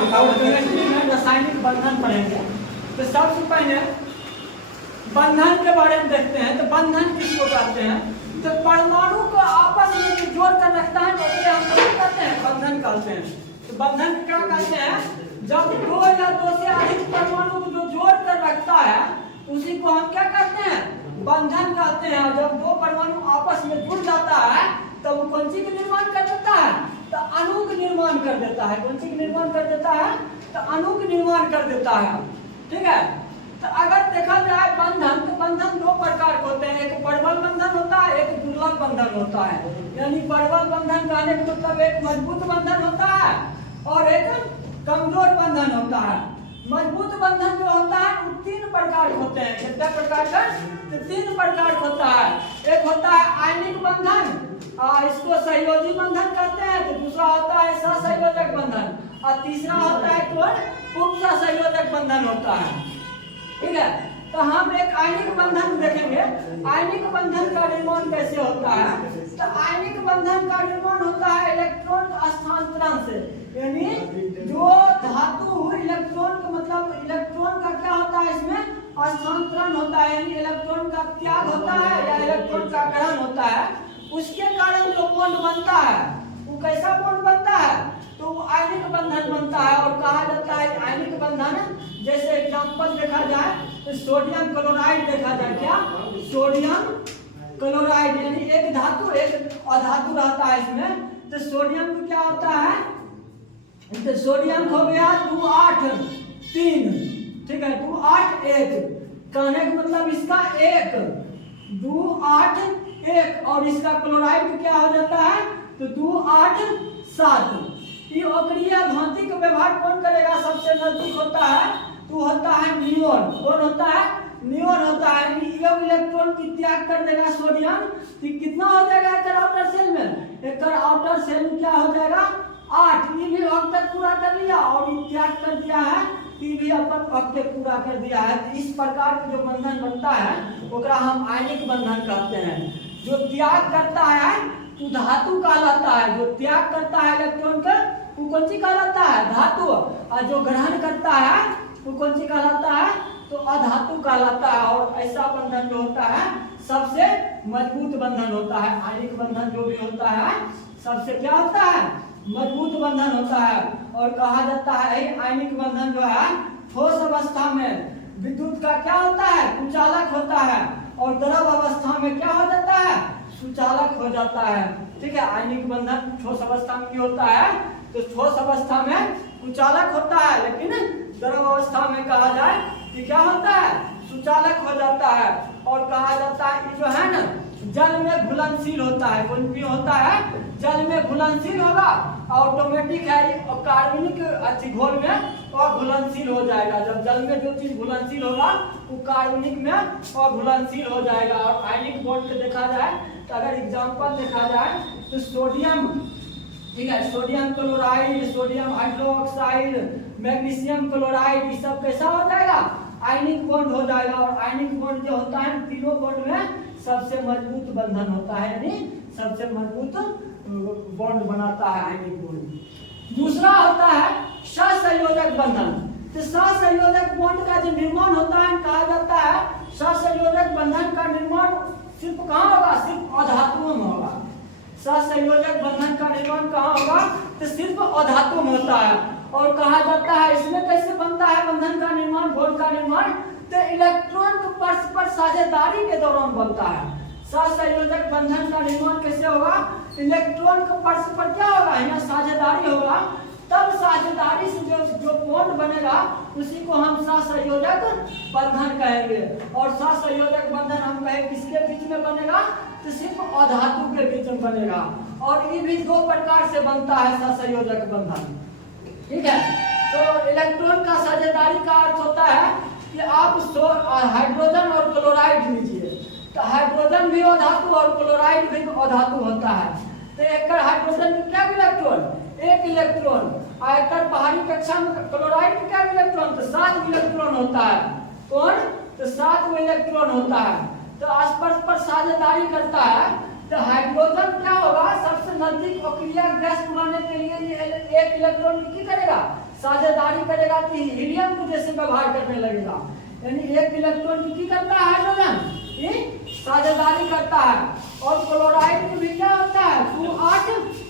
और केमिस्ट्री में रासायनिक बंधन पढ़ेंगे। तो सबसे पहले बंधन के बारे में देखते हैं। तो बंधन किसको कहते हैं? तो परमाणु को आपस में जो जोड़ कर रखता है उसे हम क्या कहते हैं? बंधन कहते हैं। तो बंधन क्या कहते हैं? जब दो या दो से अधिक परमाणु को जो जोड़ कर रखता है उसी को हम क्या कहते हैं? बंधन कहते हैं। जब दो परमाणु आपस में जुड़ जाता है तब वो कौन सी का निर्माण कर देता है? तो अणु का निर्माण कर देता है। कौन सी का निर्माण कर देता है? तो अणु का निर्माण कर देता है। ठीक है। तो अगर देखा जाए बंधन, तो बंधन दो प्रकार के होते हैं। एक प्रबल बंधन होता है, एक दुर्लभ बंधन होता है। यानी प्रबल बंधन कहने का मतलब एक मजबूत बंधन होता है और एक कमजोर बंधन होता है। मजबूत बंधन जो होता है वो तीन प्रकार के होते हैं। कितने प्रकार का? तो तीन प्रकार का होता है। एक होता है आयनिक बंधन, इसको सहयोगी बंधन कहते हैं। तो दूसरा होता है सहसंयोजक बंधन और तीसरा होता है कौन? उपसहसंयोजक बंधन होता है। ठीक है। तो हम एक आयनिक बंधन देखेंगे। आयनिक बंधन का निर्माण कैसे होता है? तो आयनिक बंधन का निर्माण होता है इलेक्ट्रॉन स्थानांतरण से। यानी जो धातु इलेक्ट्रॉन का मतलब इलेक्ट्रॉन का क्या होता है? इसमें स्थानांतरण होता है। यानी इलेक्ट्रॉन का त्याग होता है या इलेक्ट्रॉन का ग्रहण होता है। उसके कारण जो बॉन्ड बनता है वो कैसा बॉन्ड बनता है? तो वो आयनिक बंधन बनता है। और कहा जाता है आयनिक बंधन, जैसे एग्जांपल देखा जाए तो सोडियम क्लोराइड देखा जाए। क्या? सोडियम क्लोराइड यानी एक धातु एक अधातु रहता है इसमें। तो सोडियम को क्या होता है? तो सोडियम हो गया 283। ठीक है। 281 कहने का मतलब इसका एक 281 और इसका क्लोराइड क्या हो जाता है? तो 287। ये अक्रिय भौतिक व्यवहार कौन करेगा? सबसे नजदीक होता है तो होता है नियोन। कौन होता है? नियोन होता है। एक इलेक्ट्रॉन की त्याग कर देगा सोडियम, तो कितना हो जाएगा एक आउटर सेल में? एक आउटर सेल में क्या हो जाएगा? 8। ये भी ऑक्टेट पूरा कर लिया और ये त्याग कर दिया है, ये भी अपन ऑक्टेट पूरा कर दिया है। तो इस प्रकार का जो बंधन बनता है ओकरा हम आयनिक बंधन कहते हैं। जो त्याग करता है तो धातु कहलाता है। जो त्याग करता है इलेक्ट्रॉन का वो कौन सी कहलाता है? धातु। और जो ग्रहण करता है वो कौन सी कहलाता है? तो अधातु कहलाता है। और ऐसा बंधन जो होता है सबसे मजबूत बंधन होता है। आयनिक बंधन जो भी होता है सबसे क्या होता है? मजबूत बंधन होता है। और कहा जाता है आयनिक बंधन जो है ठोस अवस्था में विद्युत का क्या होता है? कुचालक होता है। और द्रव अवस्था में क्या हो जाता है? सुचालक हो जाता है। ठीक है। आयनिक बंधन ठोस अवस्था में क्या होता है? तो ठोस अवस्था में कुचालक होता है, लेकिन द्रव अवस्था में कहा जाए कि क्या होता है? सुचालक हो जाता है। और कहा जाता है कि जो है ना जल में घुलनशील होता है। कौन भी होता है? जल में घुलनशील होगा, ऑटोमेटिक है कार्बनिक घोल में और घुलनशील हो जाएगा। जब जल में जो चीज घुलनशील होगा वो कार्बनिक में और घुलनशील हो जाएगा। और आयनिक बॉन्ड को देखा जाए तो अगर एग्जांपल देखा जाए तो सोडियम, ठीक है, sodium chloride, sodium hydroxide, magnesium chloride, ये सब कैसा हो जाएगा? आयनिक बॉन्ड हो जाएगा। और आयनिक बॉन्ड जो होता है तीनों बॉन्ड में सबसे मजबूत बंधन होता है। यानी सबसे मजबूत बॉन्ड बनाता है आयनिक बॉन्ड। दूसरा होता है सहसंयोजक बंधन। तो सहसंयोजक बॉन्ड का जो निर्माण होता है कहा जाता है सहसंयोजक बंधन का निर्माण सिर्फ कहाँ होगा? सिर्फ अधातुओं में होगा। सहसंयोजक बंधन का निर्माण कहाँ होगा? तो सिर्फ अधातु में होता है। और कहा जाता है इसमें कैसे बनता है बंधन का निर्माण, बॉन्ड का निर्माण? तो इलेक्ट्रॉन को परस्पर साझेदारी के दौरान बनता है। सहसंयोजक बंधन का निर्माण कैसे होगा? इलेक्ट्रॉन को परस्पर क्या होगा? यहाँ साझेदारी होगा, तब साझेदारी से जो बॉन्ड बनेगा उसी को हम सहसंयोजक बंधन कहेंगे। और सहसंयोजक बंधन हम कहें किसके बीच में बनेगा? तो सिर्फ अधातु के बीच में बनेगा। और ये भी दो प्रकार से बनता है सहसंयोजक बंधन। ठीक है। तो इलेक्ट्रॉन का साझेदारी का अर्थ होता है कि आप हाइड्रोजन और क्लोराइड लीजिए, तो हाइड्रोजन भी अधातु और क्लोराइड भी अधातु होता है। तो एक हाइड्रोजन में क्या इलेक्ट्रॉन? एक इलेक्ट्रॉन। और एक बाहरी कक्षा में क्लोराइड में क्या इलेक्ट्रॉन? तो 7 इलेक्ट्रॉन होता है। कौन? तो 7 इलेक्ट्रॉन होता है। तो आसपास पर साझेदारी करता है। तो हाइड्रोजन क्या होगा? सबसे नजदीक अक्रिया गैस बनाने के लिए ये एक इलेक्ट्रॉन की करेगा? साझेदारी साझेदारी करेगा तो हीलियम को जैसे व्यवहार करने लगेगा। यानी एक इलेक्ट्रॉन की करता है हाइड्रोजन, ये साझेदारी करता है। और क्लोराइड में भी क्या होता है 2 8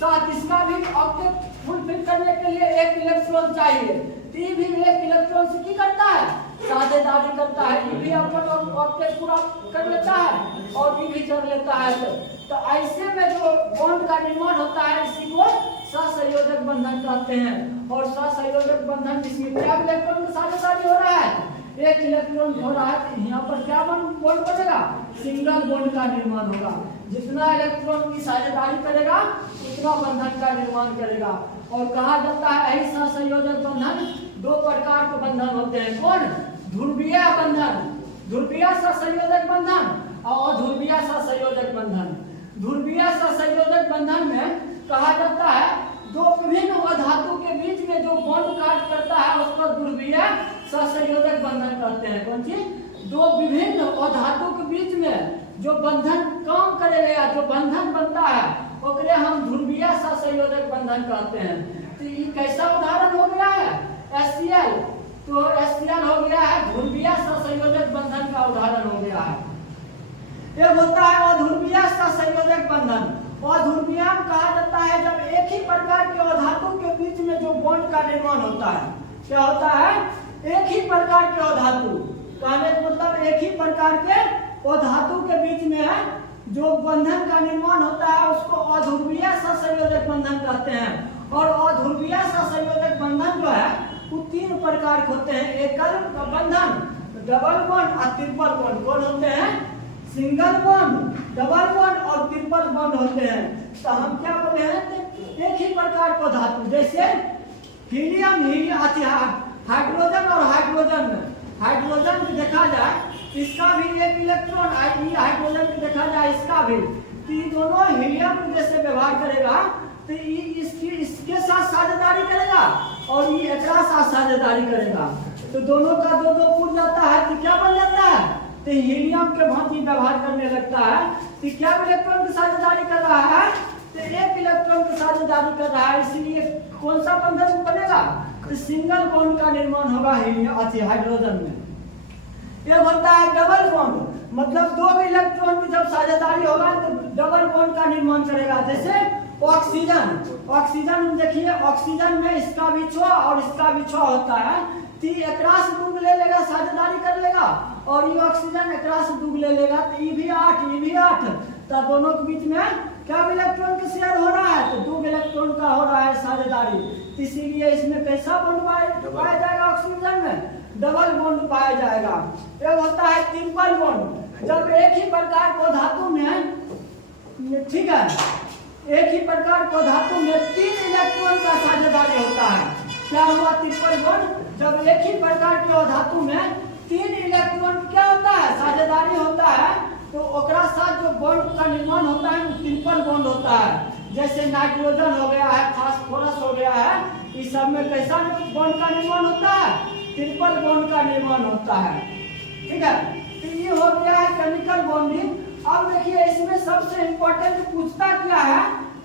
7, इसका भी ऑक्टेट फुलफिल करने के लिए एक इलेक्ट्रॉन चाहिए। टी भी एक इलेक्ट्रॉन से की करता है साझेदारी करता है, ये भी अपन ऑक्टेट पूरा कर लेता है और ये भी कर लेता है। तो ऐसे में जो बॉन्ड का निर्माण होता है इसी को सहसंयोजक बंधन कहते हैं। और सहसंयोजक बंधन जिसमें क्या इलेक्ट्रॉन की साझेदारी हो रहा है, एक इलेक्ट्रॉन हो रहा है, तो यहाँ पर क्या बॉन्ड बनेगा, सिंगल बॉन्ड का निर्माण होगा। जितना इलेक्ट्रॉन की साझेदारी करेगा उतना बंधन का निर्माण करेगा। और कहा जाता है यही सहसंयोजक बंधन 2 प्रकार के बंधन होते हैं। कौन, ध्रुवीय बंधन, ध्रुवीय सहसंयोजक बंधन और अध्रुवीय सहसंयोजक बंधन। ध्रुवीय सहसंयोजक बंधन में कहा जाता है 2 विभिन्न अधातु के बीच में जो बॉन्ड काट करता है उसको ध्रुवीय सहसंयोजक बंधन कहते हैं। कौन चीज, 2 विभिन्न अधातु के बीच में जो बंधन काम करेगा, जो बंधन बनता है ओकरे हम ध्रुवीय सहसंयोजक बंधन कहते हैं। तो ये कैसा उदाहरण हो गया है, HCl, तो HCl हो गया है ध्रुवीय सहसंयोजक बंधन का उदाहरण हो गया है। एक होता है अध्रुवीय सहसंयोजक बंधन। अध्रुवीय कहा जाता है जब एक ही प्रकार के अधातु के बीच में जो बॉन्ड का निर्माण होता है। क्या होता है, एक ही प्रकार के अधातु, कहने का मतलब एक ही प्रकार के अधातु के बीच में जो बंधन का निर्माण होता है उसको अध्रुवीय सहसंयोजक बंधन कहते हैं। और अध्रुवीय सहसंयोजक बंधन जो है वो 3 प्रकार के होते हैं, एकल बंधन, डबल बॉन्ड और ट्रिपल बॉन्ड। कौन होते हैं, सिंगल बॉन्ड, डबल बॉन्ड और ट्रिपल बॉन्ड होते हैं। तो हम क्या बोले हैं, एक ही प्रकार का धातु जैसे हीलियम, हाइड्रोजन और हाइड्रोजन में, हाइड्रोजन में देखा जाए इसका भी एक इलेक्ट्रॉन, हाइड्रोजन में देखा जाए इसका भी, तो ये दोनों हीलियम को जैसे व्यवहार करेगा तो ये इसके साथ साझेदारी करेगा और ये एकरा साथ साझेदारी करेगा। तो दोनों का 2-2 पूर जाता है तो क्या बन जाता है, तो हीलियम के भांति व्यवहार करने लगता है। तो क्या इलेक्ट्रॉन की साझेदारी कर रहा है, तो एक इलेक्ट्रॉन की साझेदारी कर रहा है, इसलिए कौन सा बंधन बनेगा, तो सिंगल बॉन्ड का निर्माण होगा हाइड्रोजन में। ये होता है डबल बॉन्ड, मतलब 2 इलेक्ट्रॉन की जब साझेदारी होगा तो डबल बॉन्ड का निर्माण करेगा। जैसे ऑक्सीजन, ऑक्सीजन देखिए ऑक्सीजन में इसका भी 6 और इसका भी 6 होता है, तो एकरा से दूग ले लेगा, साझेदारी कर लेगा, और ये ऑक्सीजन एकरा से दूग ले लेगा, तो ये भी 8 ये भी 8, तो दोनों के बीच में क्या इलेक्ट्रॉन का शेयर हो रहा है, तो 2 इलेक्ट्रॉन का हो रहा है साझेदारी। इसीलिए इसमें कैसा बॉन्ड पाया जाएगा, ऑक्सीजन में डबल बॉन्ड पाया जाएगा। एक होता है ट्रिपल बॉन्ड, जब एक ही प्रकार को धातु में, ठीक है, एक ही प्रकार को धातु में 3 इलेक्ट्रॉन का साझेदारी होता है। क्या हुआ ट्रिपल बॉन्ड, जब एक ही प्रकार के धातु में 3 इलेक्ट्रॉन क्या होता है साझेदारी होता है, तो ओकरा साथ जो बॉन्ड का निर्माण होता है वो ट्रिपल बॉन्ड होता है। जैसे नाइट्रोजन हो गया है, फास्फोरस हो गया है, इस सब में कैसा बॉन्ड का निर्माण होता है, ट्रिपल बॉन्ड का निर्माण होता है। ठीक है, तो ये हो गया है केमिकल बॉन्डिंग। अब देखिए इसमें सबसे इम्पोर्टेंट पूछता क्या है,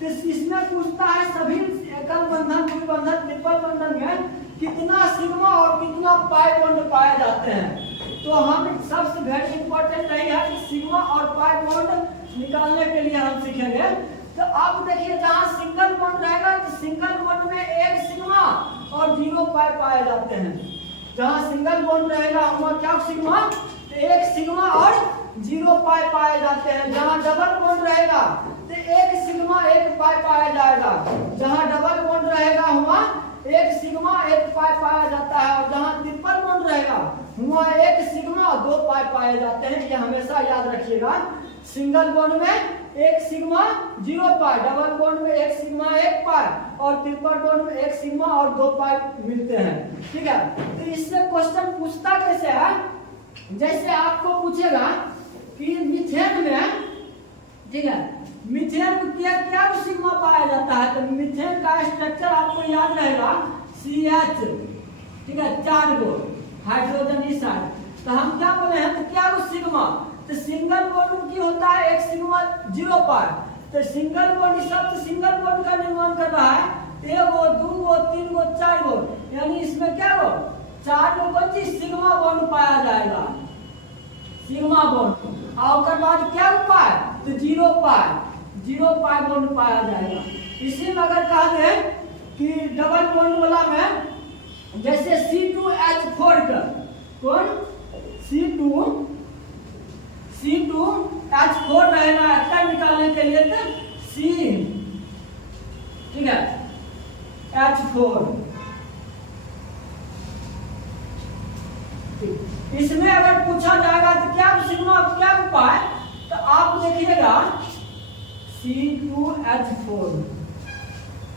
तो इसमें पूछता है सभी एकल बंधन, द्विबंधन, ट्रिपल बंधन में कितना सिग्मा और कितना पाई बॉन्ड पाए जाते हैं। तो हम सबसे वेरी इंपॉर्टेंट नहीं है कि सिग्मा और पाई बॉन्ड निकालने के लिए हम सीखेंगे। तो अब देखिए जहाँ सिंगल बॉन्ड रहेगा तो सिंगल बॉन्ड में 1 सिग्मा और 0 पाई पाए जाते हैं। जहाँ सिंगल बॉन्ड रहेगा वहाँ क्या सिग्मा, तो 1 सिग्मा और 0 पाई पाए जाते हैं। जहाँ डबल बॉन्ड रहेगा तो 1 सिग्मा 1 पाई पाया जाएगा। जहाँ डबल बॉन्ड रहेगा वहाँ 1 सिग्मा 1 पाई पाया जाता है, और जहाँ ट्रिपल बॉन्ड रहेगा वहाँ 1 सिग्मा 2 पाई पाए जाते हैं। ये हमेशा याद रखिएगा, सिंगल बॉन्ड में 1 सिग्मा 0 पाई, डबल बॉन्ड में 1 सिग्मा 1 पाई, और ट्रिपल बॉन्ड में 1 सिग्मा और 2 पाई मिलते हैं। ठीक है, तो इससे क्वेश्चन पूछता कैसे है, जैसे आपको पूछेगा कि मीथेन में, ठीक है, मीथेन में क्या सिग्मा पाया जाता है, तो मीथेन का स्ट्रक्चर आपको याद रहेगा CH, ठीक है, 4 गो हाइड्रोजन इस साइड। तो हम क्या बोले हैं, तो क्या वो सिग्मा, तो सिंगल बॉन्ड की होता है 1 सिग्मा 0 पाई, तो सिंगल बॉन्ड सब तो सिंगल बॉन्ड का निर्माण कर रहा है, 1 गो 2 गो 3 गो 4 गो, यानी इसमें चार गो कौन चीज सिग्मा बॉन्ड पाया जाएगा, सिग्मा बॉन्ड। और उसके बाद क्या पाए तो 0 पाई बॉन्ड पाया जाएगा। इसी में अगर कहा जाए कि डबल बॉन्ड वाला में जैसे C2H4 का कौन C2H4 रहेगा, एक्टा निकालने के लिए तो C, ठीक है, H4। इसमें अगर पूछा जाएगा तो क्या सिग्मा क्या पाए तो आप देखिएगा C2H4।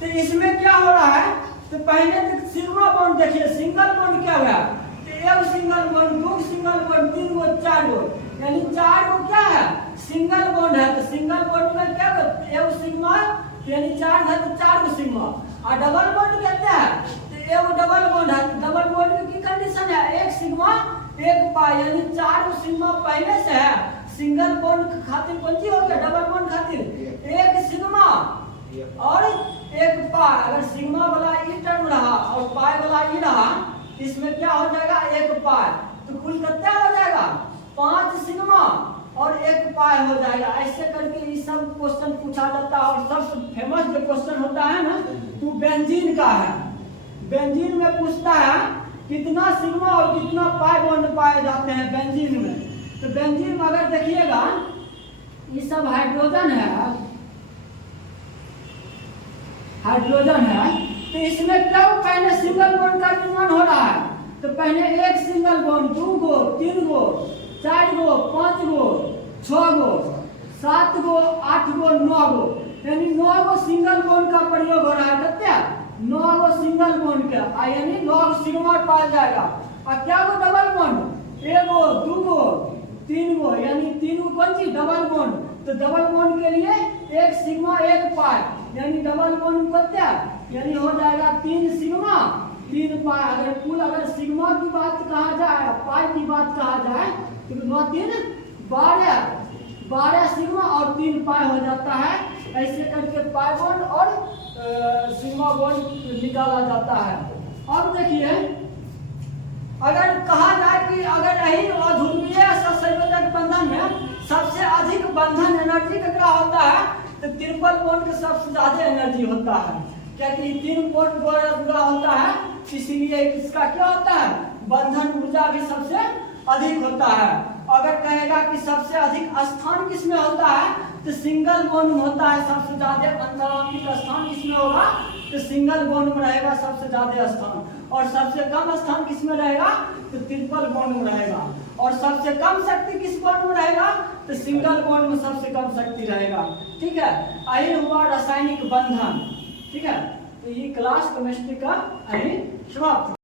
तो इसमें क्या हो रहा है तो पहले तो सिग्मा बॉन्ड देखिए, सिंगल बॉन्ड क्या हुआ तो एक सिंगल बॉन्ड, दो सिंगल बॉन्ड, तीन गो, चार गो, यानी चार गो क्या है सिंगल बॉन्ड है। तो सिंगल बॉन्ड में क्या एक सिग्मा यानी चार है तो चार गो सिग्मा। और डबल बॉन्ड कहते हैं तो एक डबल बॉन्ड है, तो डबल बॉन्ड की कंडीशन है एक सिग्मा एक पाई, यानी चार गो सिग्मा पहले से है। सिंगल बॉन्ड खातिर कौन सी हो गया, डबल बॉन्ड खातिर एक सिग्मा और एक पाई। अगर सिग्मा वाला ई टर्म रहा और पाई वाला ई रहा, इसमें क्या हो जाएगा एक पाई। तो कुल कितना हो जाएगा 5 सिग्मा और एक पाई हो जाएगा। ऐसे करके ये सब क्वेश्चन पूछा जाता है। और सबसे फेमस जो क्वेश्चन होता है ना तो बेंजीन का है। बेंजीन में पूछता है कितना सिग्मा और कितना पाई बॉन्ड पाए जाते हैं बेंजीन में। तो बेंजीन में अगर देखिएगा ये सब हाइड्रोजन है, तो इसमें क्या पहले सिंगल बॉन्ड का निर्माण हो रहा है। तो पहले एक सिंगल बॉन्ड, 2 गो, 3 गो, 4 गो, 5 गो, 6 गो, 7 गो, 8 गो, 9 गो, यानी 9 गो सिंगल बॉन्ड का प्रयोग हो रहा है। कितना 9 गो सिंगल बॉन्ड का, यानी 9 गो सिग्मा पाया जाएगा। और क्या गो डबल बॉन्ड 1 गो, 2 गो, 3 गो, यानी 3 गो कौन सी डबल बॉन्ड। तो डबल बॉन्ड के लिए एक सिग्मा एक पाई, यानी डबल बॉन्ड कितना यानी हो जाएगा 3 सिग्मा 3 पाई। अगर कुल अगर सिग्मा की बात कहा जाए, पाई की बात कहा जाए तो 9 3 12 सिग्मा और 3 पाई हो जाता है। ऐसे करके पाई बॉन्ड और सिग्मा बॉन्ड निकाला जाता है। अब देखिए अगर कहा जाए कि अगर यही अध्रुवीय सहसंयोजक बंधन में सबसे अधिक बंधन एनर्जी का होता है तो ट्रिपल बॉन्ड का सबसे ज्यादा एनर्जी होता है, क्योंकि 3 बॉन्ड द्वारा जुड़ा होता है, इसीलिए इसका क्या होता है बंधन ऊर्जा भी सबसे अधिक होता है। अगर कहेगा कि सबसे अधिक स्थान किसमें होता है तो सिंगल बॉन्ड में होता है सबसे ज्यादा। अंतरांगिक स्थान किसमें होगा तो सिंगल बॉन्ड में रहेगा सबसे ज्यादा स्थान। और सबसे कम स्थान किसमें रहेगा तो ट्रिपल बॉन्ड में रहेगा। और सबसे कम शक्ति किस बॉन्ड में रहेगा तो सिंगल बॉन्ड में सबसे कम शक्ति रहेगा। ठीक है, यही हुआ रासायनिक बंधन। ठीक है, तो ये क्लास केमिस्ट्री का यही समाप्त।